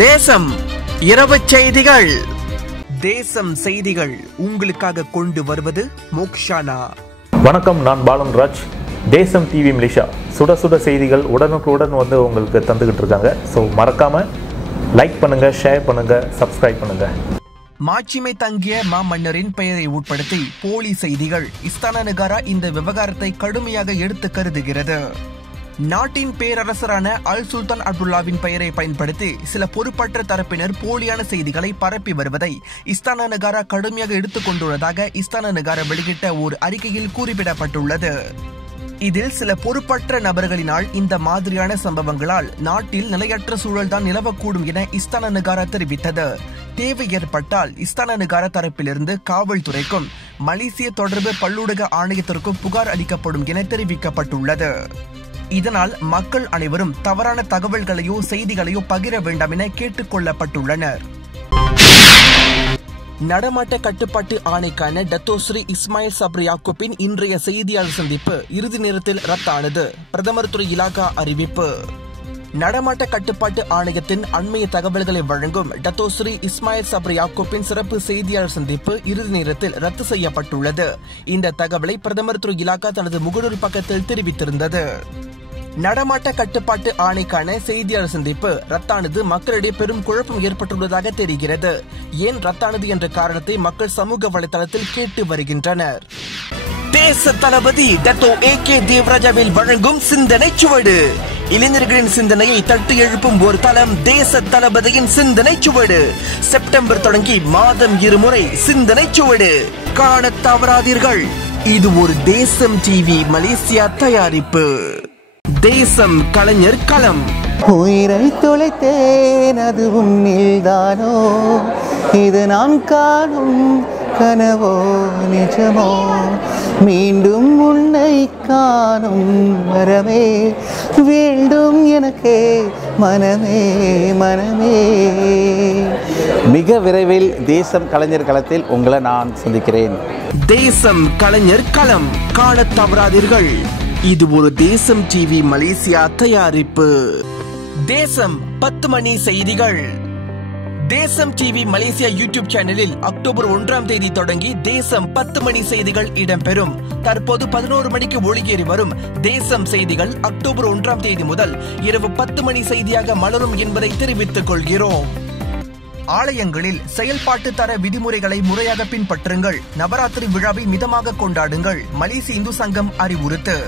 தேசம் இரவு செய்திகள். தேசம் செய்திகள் உங்களுக்காக கொண்டு வருவது மோக்ஷானா. வணக்கம், நான் பாலன் ராஜ். தேசம் டிவி மலேசியா சுட சுட செய்திகள் உடனுக்குடன் உங்களுக்கு தந்துகிட்டு இருக்காங்க. ஸோ மறக்காம லைக் பண்ணுங்க, ஷேர் பண்ணுங்க, சப்ஸ்கிரைப் பண்ணுங்க. மாட்சிமை தங்கிய மாமன்னரின் பெயரை உட்படுத்தி போலி செய்திகள். இஸ்தானா நெகாரா இந்த விவகாரத்தை கடுமையாக எடுத்து கருதுகிறது. நாட்டின் பேரரசரான அல் சுல்தான் அப்துல்லாவின் பெயரை பயன்படுத்தி சில பொறுப்பற்ற தரப்பினர் போலியான செய்திகளை பரப்பி வருவதை இஸ்தானா நெகாரா கடுமையாக எடுத்துக் கொண்டுள்ளதாக இஸ்தானா நெகாரா வெளியிட்ட ஒரு அறிக்கையில் குறிப்பிடப்பட்டுள்ளது. இதில் சில பொறுப்பற்ற நபர்களினால் இந்த மாதிரியான சம்பவங்களால் நாட்டில் நிலையற்ற சூழல்தான் நிலவக்கூடும் என இஸ்தானா நெகாரா தெரிவித்தது. தேவை ஏற்பட்டால் இஸ்தானா நெகாரா தரப்பிலிருந்து காவல்துறைக்கும் மலேசிய தொடர்பு பல்லூடக ஆணையத்திற்கும் புகார் அளிக்கப்படும் என தெரிவிக்கப்பட்டுள்ளது. இதனால் மக்கள் அனைவரும் தவறான தகவல்களையோ செய்திகளையோ பகிர வேண்டாம் என கேட்டுக் கொள்ளப்பட்டுள்ளனர். நடமாட்ட கட்டுப்பாட்டு ஆணைக்கான டத்தோஸ்ரீ இஸ்மாயில் சப்ரி யாக்கூப்பின் இன்றைய செய்தியாளர் சந்திப்பு இறுதி நேரத்தில் ரத்தானது. பிரதமர் துறை இலாகா அறிவிப்பு. நடமாட்ட கட்டுப்பாட்டு ஆணையத்தின் அண்மைய தகவல்களை வழங்கும் டத்தோஸ்ரீ இஸ்மாயில் சப்ரி யாக்கூப்பின் சிறப்பு செய்தியாளர் சந்திப்பு இறுதி நேரத்தில் ரத்து செய்யப்பட்டுள்ளது. இந்த தகவலை பிரதமர் துறை இலாகா தனது முகநூல் பக்கத்தில் தெரிவித்திருந்தது. நடமாட்ட கட்டுப்பாட்டு ஆணைக்கான செய்தியாளர் சந்திப்பு ரத்தானது மக்களிடையே பெரும் குழப்பம் ஏற்பட்டுள்ளதாக தெரிகிறது. ஏன் ரத்தானது என்ற காரணத்தை மக்கள் சமூக வலைதளத்தில் கேட்டு வருகின்றனர். தேச தளபதி டத்தோ ஏகே தேவராஜாவில் வழங்கும் சிந்தனை சுவடு. இளைஞர்களின் சிந்தனையை தட்டி எழுப்பும் ஒரு தளம் தேச தளபதியின் சிந்தனை சுவடு. செப்டம்பர் தொடங்கி மாதம் இருமுறை சிந்தனை சுவடு காண தவறாதீர்கள். இது ஒரு தேசம் டிவி மலேசியா தயாரிப்பு. தேசம் கலைஞர் களம். உயிரை தொலைத்தேன், அது உன்னில்தானோ? இது நான் காணும் கனவோ நிஜமோ? மீண்டும் உன்னை காணும் வரமே வேண்டும் எனக்கே மனமே மனமே. மிக விரைவில் தேசம் கலைஞர் களத்தில் உங்களை நான் சந்திக்கிறேன். தேசம் கலைஞர் களம் காண தவறாதீர்கள். இது ஒரு தேசம் டிவி மலேசியா தயாரிப்பு. தேசம் 10 மணி செய்திகள். தேசம் டிவி மலேசியா யூடியூப் சேனலில் அக்டோபர் 1ஆம் தேதி தொடங்கி தேசம் 10 மணி செய்திகள் இடம்பெறும். தற்போது 11 மணிக்கு ஒளியேறி வரும் தேசம் செய்திகள் அக்டோபர் 1ஆம் தேதி முதல் இரவு 10 மணி செய்தியாக மலரும் என்பதை தெரிவித்துக் கொள்கிறோம். ஆலயங்களில் செயல்பாட்டு தர விதிமுறைகளை முறையாக பின்பற்றுங்கள். நவராத்திரி விழாவை மிதமாக கொண்டாடுங்கள். மலேசிய இந்து சங்கம் அறிவுறுத்து.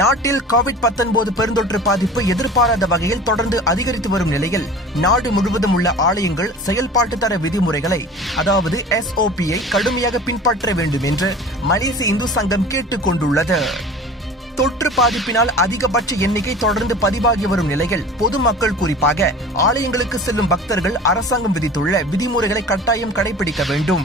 நாட்டில் கோவிட்-19 பெருந்தொற்று பாதிப்பு எதிர்பாராத வகையில் தொடர்ந்து அதிகரித்து வரும் நிலையில் நாடு முழுவதும் உள்ள ஆலயங்கள் செயல்பாட்டு தர விதிமுறைகளை அதாவது SOP-ஐ கடுமையாக பின்பற்ற வேண்டும் என்று மலேசிய இந்து சங்கம் கேட்டுக் கொண்டுள்ளது. தொற்று பாதிப்பினால் அதிகபட்ச எண்ணிக்கை தொடர்ந்து பதிவாகி வரும் நிலையில் பொதுமக்கள் குறிப்பாக ஆலயங்களுக்கு செல்லும் பக்தர்கள் அரசாங்கம் விதித்துள்ள விதிமுறைகளை கட்டாயம் கடைபிடிக்க வேண்டும்.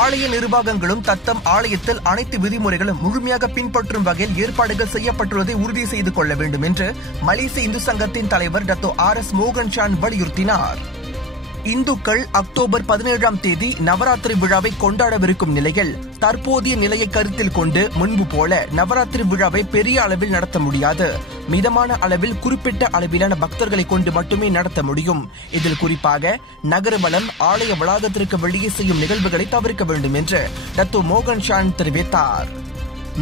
ஆலய நிர்வாகங்களும் தத்தம் ஆலயத்தில் அனைத்து விதிமுறைகளும் முழுமையாக பின்பற்றும் வகையில் ஏற்பாடுகள் செய்யப்பட்டுள்ளதை உறுதி செய்து கொள்ள வேண்டும் என்று மலேசிய இந்து சங்கத்தின் தலைவர் டத்தோ RS மோகன் சான் வலியுறுத்தினார். இந்துக்கள் அக்டோபர் 17ஆம் தேதி நவராத்திரி விழாவை கொண்டாடவிருக்கும் நிலையில் தற்போதைய நிலையை கருத்தில் கொண்டு முன்பு போல நவராத்திரி விழாவை பெரிய அளவில் நடத்த முடியாது. மிதமான அளவில் குறிப்பிட்ட அளவிலான பக்தர்களை கொண்டு மட்டுமே நடத்த முடியும். இதில் குறிப்பாக நகர வளம் ஆலய வளாகத்திற்கு வெளியே செய்யும் நிகழ்வுகளை தவிர்க்க வேண்டும் என்று டத்தோ மோகன் சான் தெரிவித்தார்.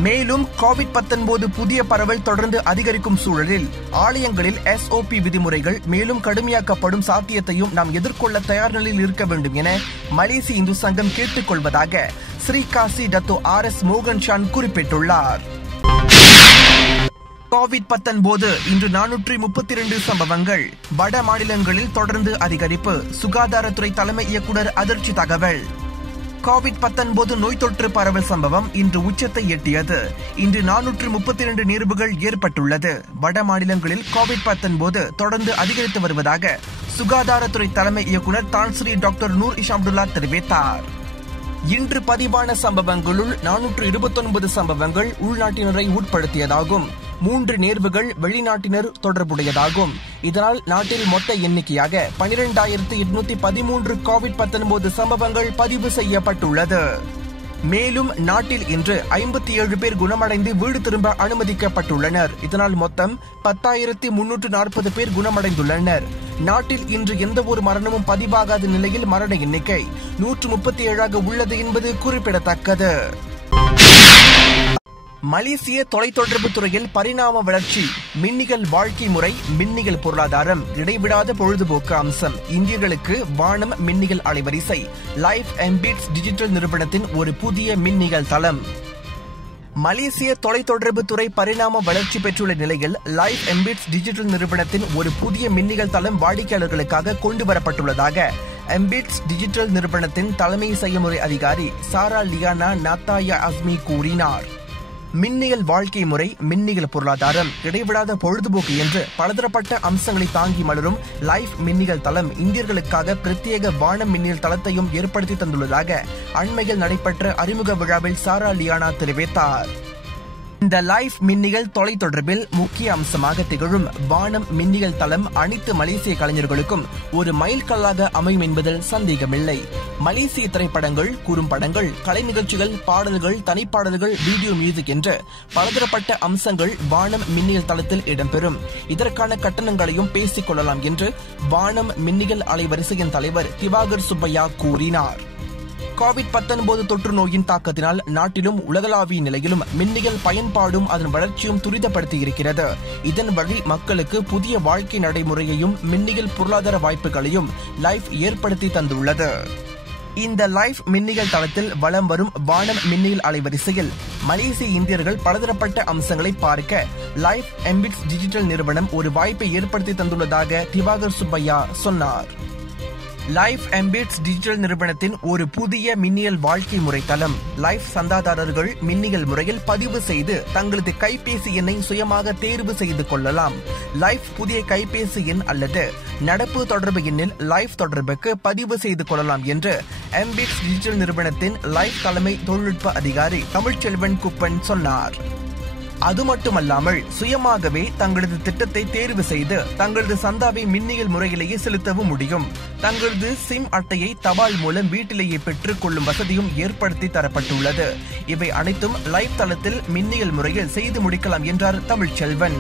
மேலும் கோவிட்-19 புதிய பரவல் தொடர்ந்து அதிகரிக்கும் சூழலில் ஆலயங்களில் SOP விதிமுறைகள் மேலும் கடுமையாக்கப்படும் சாத்தியத்தையும் நாம் எதிர்கொள்ள தயார் நிலையில் இருக்க வேண்டும் என மலேசிய இந்து சங்கம் கேட்டுக் கொள்வதாக ஸ்ரீகாசி டத்தோ RS மோகன் சான் குறிப்பிட்டுள்ளார். கோவிட்-19 இன்று 432 சம்பவங்கள். வட மாநிலங்களில் தொடர்ந்து அதிகரிப்பு. சுகாதாரத்துறை தலைமை இயக்குநர் அதிர்ச்சி தகவல். கோவிட்-19 நோய் தொற்று பரவல் சம்பவம் இன்று உச்சத்தை எட்டியது. இன்று 432 நேர்வுகள் ஏற்பட்டுள்ளது. வட மாநிலங்களில் கோவிட்-19 தொடர்ந்து அதிகரித்து வருவதாக சுகாதாரத்துறை தலைமை இயக்குநர் தான்ஸ்ரீ டாக்டர் நூர் இஷாம்துல்லா தெரிவித்தார். இன்று பதிவான சம்பவங்களுள் 429 சம்பவங்கள் உள்நாட்டினரை உட்படுத்தியதாகும். 3 நேர்வுகள் வெளிநாட்டினர் தொடர்புடையதாகும். இதனால் நாட்டில் மொத்த எண்ணிக்கையாக 12,813 கோவிட்-19 சம்பவங்கள் பதிவு செய்யப்பட்டுள்ளது. மேலும் நாட்டில் இன்று 57 பேர் குணமடைந்து வீடு திரும்ப அனுமதிக்கப்பட்டுள்ளனர். இதனால் மொத்தம் 10,340 பேர் குணமடைந்துள்ளனர். நாட்டில் இன்று எந்த ஒரு மரணமும் பதிவாகாத நிலையில் மரண எண்ணிக்கை 137 உள்ளது என்பது குறிப்பிடத்தக்கது. மலேசிய தொலைத்தொடர்பு துறையில் பரிணாம வளர்ச்சி, மின்னியல் வாழ்க்கை முறை, மின்னியல் பொருளாதாரம், இடைவிடாத பொழுதுபோக்கு அம்சம், இந்தியர்களுக்கு வானம் மின்னியல் அலைவரிசை, லைஃப் எம்பிட்ஸ் டிஜிட்டல் நிறுவனத்தின் ஒரு புதிய மின்னியல் தளம். மலேசிய தொலைத்தொடர்பு துறை பரிணாம வளர்ச்சி பெற்றுள்ள நிலையில் லைஃப் எம்பிட்ஸ் டிஜிட்டல் நிறுவனத்தின் ஒரு புதிய மின்னியல் தளம் வாடிக்கையாளர்களுக்காக கொண்டு வரப்பட்டுள்ளதாக எம்பிட்ஸ் டிஜிட்டல் நிறுவனத்தின் தலைமை செயல்முறை அதிகாரி சாரா லியானா நாத்தாயா அஸ்மி கூறினார். மின்னியல் வாழ்க்கை முறை, மின்னியல் பொருளாதாரம், இடைவிடாத பொழுதுபோக்கு என்று பலதரப்பட்ட அம்சங்களை தாங்கி மலரும் லைஃப் மின்னியல் தளம் இந்தியர்களுக்காக பிரத்யேக வானம் மின்னியல் தளத்தையும் ஏற்படுத்தி தந்துள்ளதாக அண்மையில் நடைபெற்ற அறிமுக விழாவில் சாரா லியானா தெரிவித்தார். இந்த லைஃப் மின்னியல் தொலைத்தொடர்பில் முக்கிய அம்சமாக திகழும் வானம் மின்னியல் தளம் அனைத்து மலேசிய கலைஞர்களுக்கும் ஒரு மைல்கல்லாக அமையும் என்பதில் சந்தேகமில்லை. மலேசிய திரைப்படங்கள், குறும்படங்கள், கலை நிகழ்ச்சிகள், பாடல்கள், தனிப்பாடல்கள், வீடியோ மியூசிக் என்று பலதரப்பட்ட அம்சங்கள் வானம் மின்னியல் தளத்தில் இடம்பெறும். இதற்கான கட்டணங்களையும் பேசிக் கொள்ளலாம் என்று வானம் மின்னியல் அலைவரிசையின் தலைவர் திவாகர் சுப்பையா கூறினார். கோவிட்-19 தொற்று நோயின் தாக்கத்தினால் நாட்டிலும் உலகளாவிய நிலையிலும் மின்னியல் பயன்பாடும் அதன் வளர்ச்சியும் துரிதப்படுத்தி இருக்கிறது. இதன் வழி மக்களுக்கு புதிய வாழ்க்கை நடைமுறையையும் மின்னியல் பொருளாதார வாய்ப்புகளையும் லைஃப் ஏற்படுத்தி தந்துள்ளது. இந்த லைஃப் மின்னியல் தளத்தில் வலம் வரும் வானம் மின்னியல் அலைவரிசையில் மலேசிய இந்தியர்கள் பலதரப்பட்ட அம்சங்களை பார்க்க லைஃப் எம்பிட்ஸ் டிஜிட்டல் நிறுவனம் ஒரு வாய்ப்பை ஏற்படுத்தி தந்துள்ளதாக திவாகர் சுப்பையா சொன்னார். லைஃப் எம்பிட்ஸ் டிஜிட்டல் நிறுவனத்தின் ஒரு புதிய மின்னியல் வாழ்க்கை முறை தளம். லைஃப் சந்தாதாரர்கள் மின்னியல் முறையில் பதிவு செய்து தங்களது கைபேசி எண்ணை சுயமாக தேர்வு செய்து கொள்ளலாம். லைஃப் புதிய கைபேசி எண் அல்லது நடப்பு தொடர்பு எண்ணில் லைஃப் தொடர்புக்கு பதிவு செய்து கொள்ளலாம் என்று எம்பிட்ஸ் டிஜிட்டல் நிறுவனத்தின் லைஃப் தலைமை தொழில்நுட்ப அதிகாரி தமிழ்ச்செல்வன் குப்பன் சொன்னார். அது மட்டுமல்லாமல் சுயமாகவே தங்களது திட்டத்தை தேர்வு செய்து தங்களது சந்தாவை மின்னியல் முறையிலேயே செலுத்தவும் முடியும். தங்களது சிம் அட்டையை தபால் மூலம் வீட்டிலேயே பெற்றுக் கொள்ளும் வசதியும் ஏற்படுத்தி தரப்பட்டுள்ளது. இவை அனைத்தும் லைஃப் தளத்தில் மின்னியல் முறையில் செய்து முடிக்கலாம் என்றார் தமிழ்ச்செல்வன்.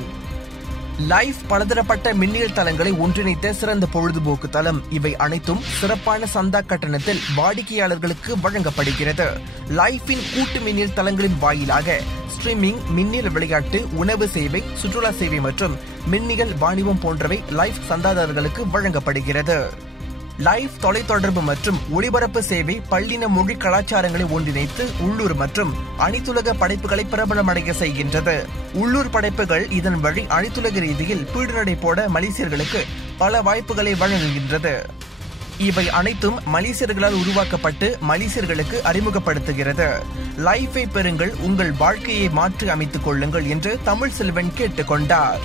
லைஃப் பலதரப்பட்ட மின்னியல் தளங்களை ஒன்றிணைத்த சிறந்த பொழுதுபோக்கு தளம். இவை அனைத்தும் சிறப்பான சந்தா கட்டணத்தில் வாடிக்கையாளர்களுக்கு வழங்கப்படுகிறது. லைஃபின் கூட்டு மின்னியல் தளங்களின் வாயிலாக ஸ்ட்ரீமிங், மின்னியல் விளையாட்டு, உணவு சேவை, சுற்றுலா சேவை மற்றும் மின்னியல் வாணிபம் போன்றவை லைஃப் சந்தாதாரர்களுக்கு வழங்கப்படுகிறது. லைஃப் தொலைத்தொடர்பு மற்றும் ஒளிபரப்பு சேவை பல்லின மொழி கலாச்சாரங்களை ஒன்றிணைத்து உள்ளூர் மற்றும் அனைத்துலக படைப்புகளை பிரபலமடைய செய்கின்றது. உள்ளூர் படைப்புகள் இதன் வழி அனைத்துலக ரீதியில் பீடுநடை போட மலேசியர்களுக்கு பல வாய்ப்புகளை வழங்குகின்றது. இவை அனைத்தும் மலேசியர்களால் உருவாக்கப்பட்டு மலேசியர்களுக்கு அறிமுகப்படுத்துகிறது. லைஃபை பெறுங்கள், உங்கள் வாழ்க்கையை மாற்றி அமைத்துக் கொள்ளுங்கள் என்று தமிழ்ச்செல்வன் கேட்டுக்கொண்டார்.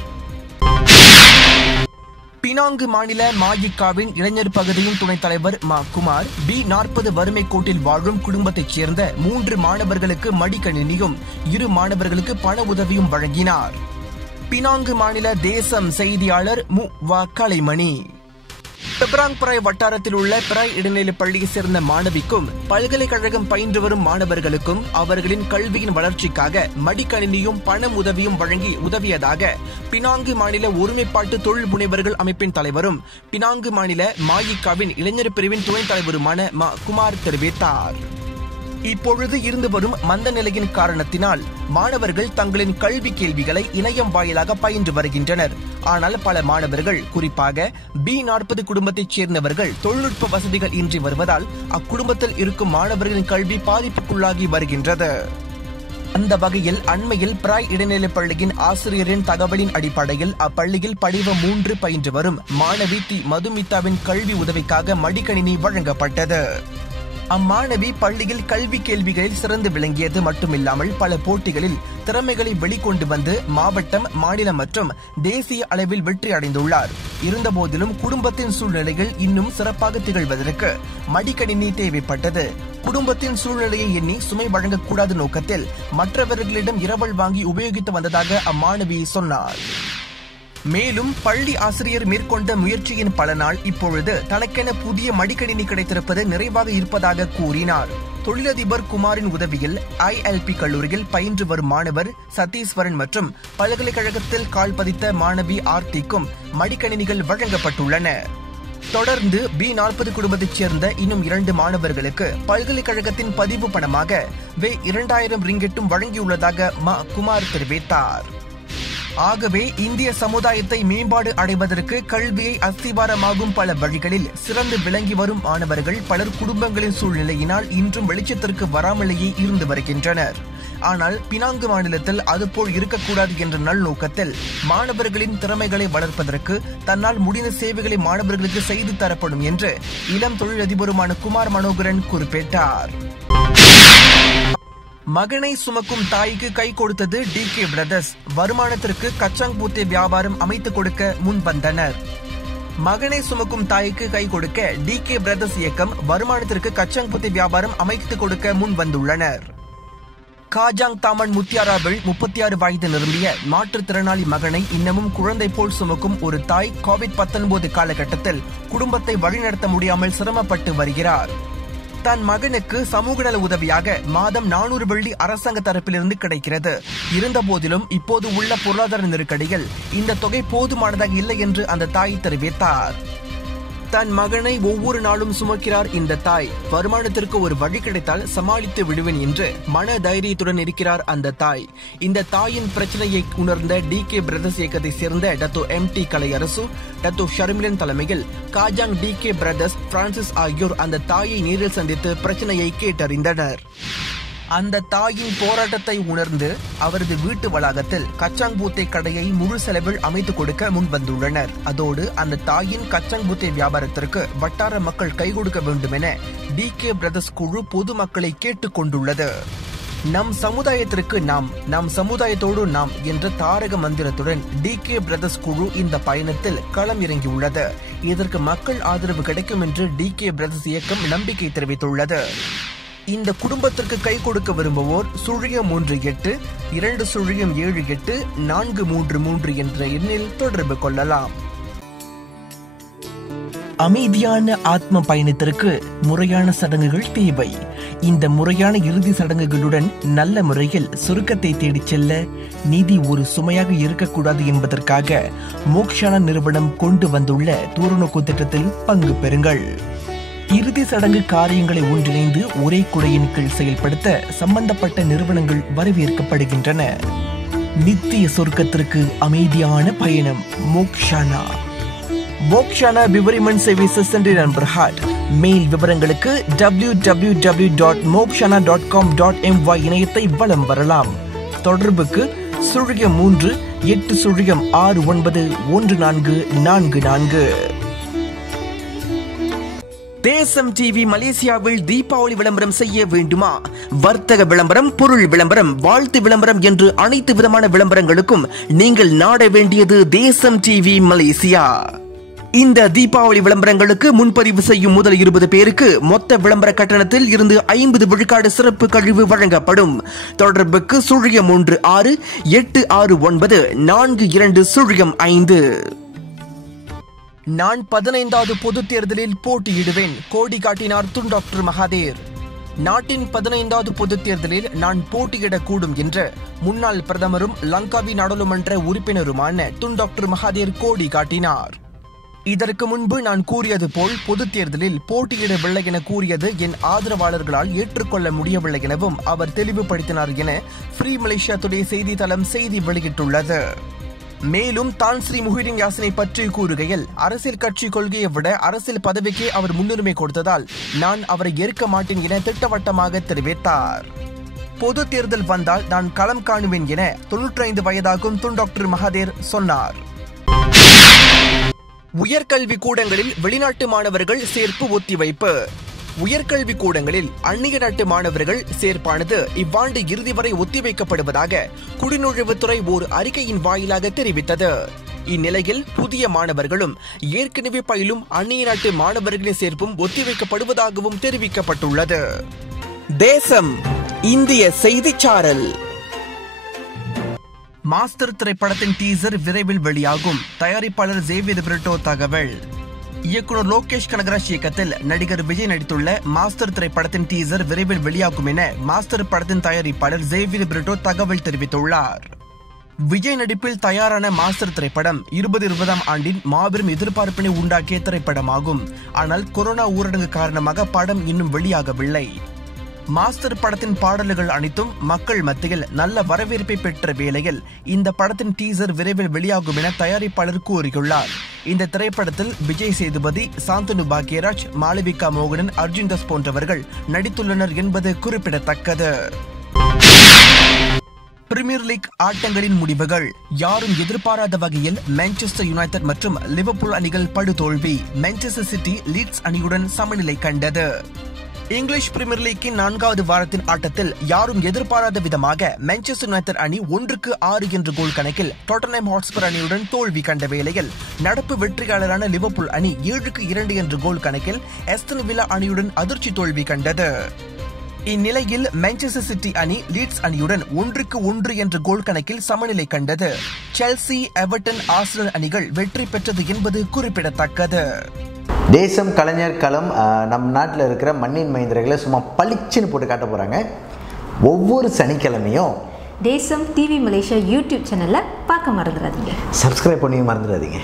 பினாங்கு மாநில மாயிக்காவின் இளைஞர் பகுதியின் துணைத் தலைவர் மா குமார் B40 வறுமை கோட்டில் வாழும் குடும்பத்தைச் சேர்ந்த 3 மாணவர்களுக்கு மடிக்கணினியும் 2 மாணவர்களுக்கு பண உதவியும் வழங்கினார். பினாங்கு மாநில தேசம் செய்தியாளர் மு.வ. கலைமணி. பெப்ராங் பிராய் வட்டாரத்தில் உள்ள பிராய் இடைநிலைப் பள்ளியைச் சேர்ந்த மாணவிக்கும் பல்கலைக்கழகம் பயின்று வரும் மாணவர்களுக்கும் அவர்களின் கல்வியின் வளர்ச்சிக்காக மடிக்கணினியும் பண உதவியும் வழங்கி உதவியதாக பினாங்கு மாநில ஒருமைப்பாட்டு தொழில் முனைவர்கள் அமைப்பின் தலைவரும் பினாங்கு மாநில மாயிக்காவின் இளைஞர் பிரிவின் துணைத் தலைவருமான மா குமார் தெரிவித்தார். இப்பொழுது இருந்து வரும் மந்த நிலையின் காரணத்தினால் மாணவர்கள் தங்களின் கல்வி கேள்விகளை இணையம் வாயிலாக பயின்று வருகின்றனர். ஆனால் பல மாணவர்கள், குறிப்பாக B40 குடும்பத்தைச் சேர்ந்தவர்கள் தொழில்நுட்ப வசதிகள் இன்றி வருவதால் அக்குடும்பத்தில் இருக்கும் மாணவர்களின் கல்வி பாதிப்புக்குள்ளாகி வருகின்றது. அந்த வகையில் அண்மையில் பிராய் இடைநிலைப் பள்ளியின் ஆசிரியரின் தகவலின் அடிப்படையில் அப்பள்ளியில் படிவம் 3 பயின்று வரும் மாணவி தி மதுமிதாவின் கல்வி உதவிக்காக மடிக்கணினி வழங்கப்பட்டது. அம்மாணவி பள்ளியில் கல்வி கேள்விகளில் சிறந்து விளங்கியது மட்டுமில்லாமல் பல போட்டிகளில் திறமைகளை வெளிக்கொண்டு வந்து மாவட்டம், மாநிலம் மற்றும் தேசிய அளவில் வெற்றி அடைந்துள்ளார். இருந்தபோதிலும் குடும்பத்தின் சூழ்நிலைகள் இன்னும் சிறப்பாக திகழ்வதற்கு மடிக்கணினி தேவைப்பட்டது. குடும்பத்தின் சூழ்நிலையை எண்ணி சுமை வழங்கக்கூடாத நோக்கத்தில் மற்றவர்களிடம் இரவல் வாங்கி உபயோகித்து வந்ததாக அம்மாணவி சொன்னார். மேலும் பள்ளி ஆசிரியர் மேற்கொண்ட முயற்சியின் பலனால் இப்பொழுது தனக்கென புதிய மடிக்கணினி கிடைத்திருப்பது நிறைவாக இருப்பதாக கூறினார். தொழிலதிபர் குமாரின் உதவியில் ILP கல்லூரியில் பயின்று வரும் மாணவர் சதீஸ்வரன் மற்றும் பல்கலைக்கழகத்தில் கால் பதித்த மாணவி ஆர்த்திக்கும் மடிக்கணினிகள் வழங்கப்பட்டுள்ளன. தொடர்ந்து B40 குடும்பத்தைச் சேர்ந்த இன்னும் 2 மாணவர்களுக்கு பல்கலைக்கழகத்தின் பதிவு பணமாக 2000 ரிங்கெட்டும் வழங்கியுள்ளதாக குமார் தெரிவித்தார். ஆகவே இந்திய சமுதாயத்தை மேம்பாடு அடைவதற்கு கல்வியை அஸ்திவாரமாகும் பல வழிகளில் சிறந்து விளங்கி வரும் மாணவர்கள் பலர் குடும்பங்களின் சூழ்நிலையினால் இன்றும் வெளிச்சத்திற்கு வராமலேயே இருந்து வருகின்றனர். ஆனால் பினாங்கு மாநிலத்தில் அதுபோல் இருக்கக்கூடாது என்ற நல்நோக்கத்தில் மாணவர்களின் திறமைகளை வளர்ப்பதற்கு தன்னால் முடிந்த சேவைகளை மாணவர்களுக்கு செய்து தரப்படும் என்று இளம் தொழிலதிபருமான குமார் மனோகரன் குறிப்பிட்டார். மகனை சுமக்கும் தாய்க்கு கை கொடுத்தது DK பிரதர்ஸ். வருமானத்திற்கு கச்சாங்பூத்தே வியாபாரம் அமைத்துக் கொடுக்க முன் வந்தனர். மகனை சுமக்கும் தாய்க்கு கை கொடுக்க DK பிரதர்ஸ் இயக்கம் வருமானத்திற்கு கச்சாங்பூத்தே வியாபாரம் அமைத்துக் கொடுக்க முன் வந்துள்ளனர். காஜாங் தாமன் முத்தியாராவில் 36 வயது நிரம்பிய மாற்றுத்திறனாளி மகனை இன்னமும் குழந்தை போல் சுமக்கும் ஒரு தாய் COVID-19 காலகட்டத்தில் குடும்பத்தை வழிநடத்த முடியாமல் சிரமப்பட்டு வருகிறார். தன் மகனுக்கு சமூக நல உதவியாக மாதம் 400 வெள்ளி அரசாங்க தரப்பிலிருந்து கிடைக்கிறது. இருந்த போதிலும் இப்போது உள்ள பொருளாதார நெருக்கடியில் இந்த தொகை போதுமானதாக இல்லை என்று அந்த தாய் தெரிவித்தார். தன் மகனை ஒவ்வொரு நாளும் சுமக்கிறார் இந்த தாய். வருமானத்திற்கு ஒரு வழி கிடைத்தால் சமாளித்து விடுவேன் என்று மன தைரியத்துடன் இருக்கிறார் அந்த தாய். இந்த தாயின் பிரச்சனையை உணர்ந்த DK பிரதர்ஸ் இயக்கத்தை சேர்ந்த டத்தோ MT கலையரசு, டத்தோ ஷர்மிலன் தலைமையில் காஜாங் DK பிரதர்ஸ் பிரான்சிஸ் ஆகியோர் அந்த தாயை நேரில் சந்தித்து பிரச்சனையை கேட்டறிந்தனர். அந்த தாயின் போராட்டத்தை உணர்ந்து அவரது வீட்டு வளாகத்தில் கச்சாங்பூத்தே கடையை முழு செலவில் அமைத்துக் கொடுக்க முன்வந்துள்ளனர். அதோடு அந்த தாயின் கச்சாங்பூத்தே வியாபாரத்திற்கு வட்டார மக்கள் கை கொடுக்க வேண்டும் என DK பிரதர்ஸ் குழு பொதுமக்களை கேட்டுக் கொண்டுள்ளது. நம் சமுதாயத்திற்கு நாம், நம் சமுதாயத்தோடு நாம் என்ற தாரக மந்திரத்துடன் DK பிரதர்ஸ் குழு இந்த பயணத்தில் களம் இறங்கியுள்ளது. இதற்கு மக்கள் ஆதரவு கிடைக்கும் என்று DK பிரதர்ஸ் இயக்கம் நம்பிக்கை தெரிவித்துள்ளது. இந்த குடும்பத்திற்கு கை கொடுக்க விரும்புவோர் 038 2 078 433 என்ற எண்ணில் தொடர்பு கொள்ளலாம். அமைதியான ஆத்ம பயணத்திற்கு முறையான சடங்குகள் தேவை. இந்த முறையான இறுதி சடங்குகளுடன் நல்ல முறையில் சுருக்கத்தை தேடிச் செல்ல நிதி ஒரு சுமையாக இருக்கக்கூடாது என்பதற்காக மோக்ஷானா நிறுவனம் கொண்டு வந்துள்ள தூரநோக்கு திட்டத்தில் பங்கு பெறுங்கள். இறுதி சடங்கு காரியங்களை ஒன்றிணைந்து ஒரே குடையின் கீழ் செயல்படுத்த சம்பந்தப்பட்ட நிறுவனங்கள் வரவேற்கப்படுகின்றன. நித்திய சொர்க்கத்திற்கு அமைதியான பயணம். Mokshana. Mokshana விவரிமன் services centre and பிரஹாட். மேல் விவரங்களுக்கு www.mokshana.com.my இணையத்தை வலம் வரலாம். தொடர்புக்கு 03 8 0 691444. தேசம் டிவி மலேசியாவில் தீபாவளி விளம்பரம் செய்ய வேண்டுமா? வர்த்தக விளம்பரம், பொருள் விளம்பரம், வாழ்த்து விளம்பரம் என்று அனைத்து விதமான விளம்பரங்களுக்கும் நீங்கள் நாட வேண்டியது தேசம் டிவி மலேசியா. இந்த தீபாவளி விளம்பரங்களுக்கு முன்பதிவு செய்யும் முதல் 20 பேருக்கு மொத்த விளம்பர கட்டணத்தில் இருந்து 50 விழுக்காடு சிறப்பு கழிவு வழங்கப்படும். தொடர்புக்கு 016 869 4205. நான் 15வது பொதுத் தேர்தலில் போட்டியிடுவேன், கோடி காட்டினார் துன் டாக்டர் மகாதேர். நாட்டின் 15வது பொதுத் தேர்தலில் நான் போட்டியிடக்கூடும் என்று முன்னாள் பிரதமரும் லங்காவி நாடாளுமன்ற உறுப்பினருமான துன் டாக்டர் மகாதேர் கோடி காட்டினார். இதற்கு முன்பு நான் கூறியது போல் பொதுத் தேர்தலில் போட்டியிடவில்லை என கூறியது என் ஆதரவாளர்களால் ஏற்றுக்கொள்ள முடியவில்லை எனவும் அவர் தெளிவுபடுத்தினார் என ஃப்ரீ மலேசியா டுடே செய்தித்தளம் செய்தி வெளியிட்டுள்ளது. மேலும் தான் ஸ்ரீ முஹிடின் யாசினை பற்றி கூறுகையில், அரசியல் கட்சி கொள்கையை விட அரசியல் பதவிக்கே அவர் முன்னுரிமை கொடுத்ததால் நான் அவரை ஏற்க மாட்டேன் என திட்டவட்டமாக தெரிவித்தார். பொது தேர்தல் வந்தால் நான் களம் காணுவேன் என 95 வயதாகும் துன் டாக்டர் மகாதேர் சொன்னார். உயர்கல்வி கூடங்களில் வெளிநாட்டு மாணவர்கள் சேர்ப்பு ஒத்திவைப்பு. உயர்கல்வி கூடங்களில் அந்நிய நாட்டு மாணவர்கள் சேர்ப்பானது இவ்வாண்டு இறுதி வரை ஒத்திவைக்கப்படுவதாக குடிநுழைவுத்துறை ஓர் அறிக்கையின் வாயிலாக தெரிவித்தது. இந்நிலையில் புதிய மாணவர்களும் ஏற்கனவே பயிலும் அந்நிய நாட்டு மாணவர்களின் சேர்ப்பும் ஒத்திவைக்கப்படுவதாகவும் தெரிவிக்கப்பட்டுள்ளது. தேசம் இந்திய செய்திச்சாரல். மாஸ்டர் திரைப்படத்தின் டீசர் விரைவில் வெளியாகும். தயாரிப்பாளர் ஜேவியர் பிரிட்டோ தகவல். இயக்குனர் லோகேஷ் கனகராஜ் இயக்கத்தில் நடிகர் விஜய் நடித்துள்ள மாஸ்டர் திரைப்படத்தின் டீசர் விரைவில் வெளியாகும் என மாஸ்டர் படத்தின் தயாரிப்பாளர் ஜேவியர் பிரிட்டோ தகவல் தெரிவித்துள்ளார். விஜய் நடிப்பில் தயாரான மாஸ்டர் திரைப்படம் 2020ஆம் ஆண்டின் மாபெரும் எதிர்பார்ப்பினை உண்டாக்கிய திரைப்படமாகும். ஆனால் கொரோனா ஊரடங்கு காரணமாக படம் இன்னும் வெளியாகவில்லை. மாஸ்டர் படத்தின் பாடல்கள் அனைத்தும் மக்கள் மத்தியில் நல்ல வரவேற்பை பெற்ற வேளையில் இந்த படத்தின் டீசர் விரைவில் வெளியாகும் என தயாரிப்பாளர் கூறியுள்ளார். இந்த திரைப்படத்தில் விஜய் சேதுபதி, சாந்தனு பாக்யராஜ், மாளவிகா மோகனன், அர்ஜுன் தாஸ் போன்றவர்கள் நடித்துள்ளனர் என்பது குறிப்பிடத்தக்கது. பிரீமியர் லீக் ஆட்டங்களின் முடிவுகள். யாரும் எதிர்பாராத வகையில் மான்செஸ்டர் யுனைடெட் மற்றும் லிவர்பூல் அணிகள் படுதோல்வி. மான்செஸ்டர் சிட்டி லீட்ஸ் அணியுடன் சமநிலை கண்டது. இங்கிலீஷ் பிரீமியர் லீக்கின் 4வது வாரத்தின் ஆட்டத்தில் யாரும் எதிர்பாராத விதமாக மான்செஸ்டர் யுனைடெட் அணி 1-6 என்ற கோல் கணக்கில் டாட்டன்ஹாம் ஹாட்ஸ்பர் அணியுடன் தோல்வி கண்ட வேளையில் நடப்பு வெற்றியாளரான லிவர்பூல் அணி 7-2 என்ற கோல் கணக்கில் ஆஸ்டன் வில்லா அணியுடன் அதிர்ச்சி தோல்வி கண்டது. இந்நிலையில் மான்செஸ்டர் சிட்டி அணி லீட்ஸ் அணியுடன் 1-1 என்ற கோல் கணக்கில் சமநிலை கண்டது. செல்சி, எவர்டன், ஆர்சனல் அணிகள் வெற்றி பெற்றது என்பது குறிப்பிடத்தக்கது. தேசம் கலைஞர் களம் நம் நாட்டில் இருக்கிற மண்ணின் மைந்தர்களை சும்மா பளிச்சுன்னு போட்டு காட்ட போகிறாங்க. ஒவ்வொரு சனிக்கிழமையும் தேசம் டிவி மலேசியா யூடியூப் சேனலில் பார்க்க மறந்துடாதீங்க. சப்ஸ்கிரைப் பண்ணி மறந்துடாதீங்க.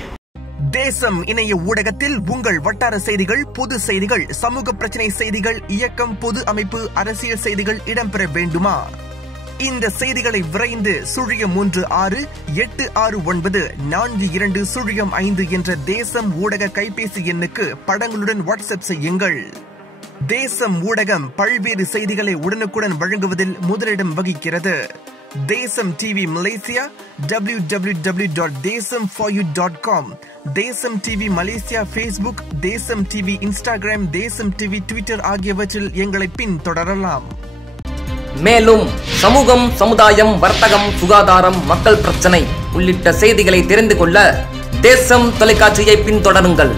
தேசம் இணைய ஊடகத்தில் உங்கள் வட்டார செய்திகள், பொது செய்திகள், சமூக பிரச்சனை செய்திகள், இயக்கம், பொது அமைப்பு, அரசியல் செய்திகள் இடம்பெற வேண்டுமா? இந்த செய்திகளை விரைந்து 03686942005 என்ற தேசம் ஊடக கைபேசி எண்ணுக்கு படங்களுடன் வாட்ஸ்அப் செய்யுங்கள். தேசம் ஊடகம் பல்வேறு செய்திகளை உடனுக்குடன் வழங்குவதில் முதலிடம் வகிக்கிறது. தேசம் டிவி மலேசியா www.desamforyou.com, தேசம் டிவி மலேசியா ஃபேஸ்புக், தேசம் டிவி இன்ஸ்டாகிராம், தேசம் டிவி ட்விட்டர் ஆகியவற்றில் எங்களை பின்தொடரலாம். மேலும் சமூகம், சமுதாயம், வர்த்தகம், சுகாதாரம், மக்கள் பிரச்சனை உள்ளிட்ட செய்திகளை தெரிந்து கொள்ள தேசம் தொலைக்காட்சியை பின்தொடருங்கள்.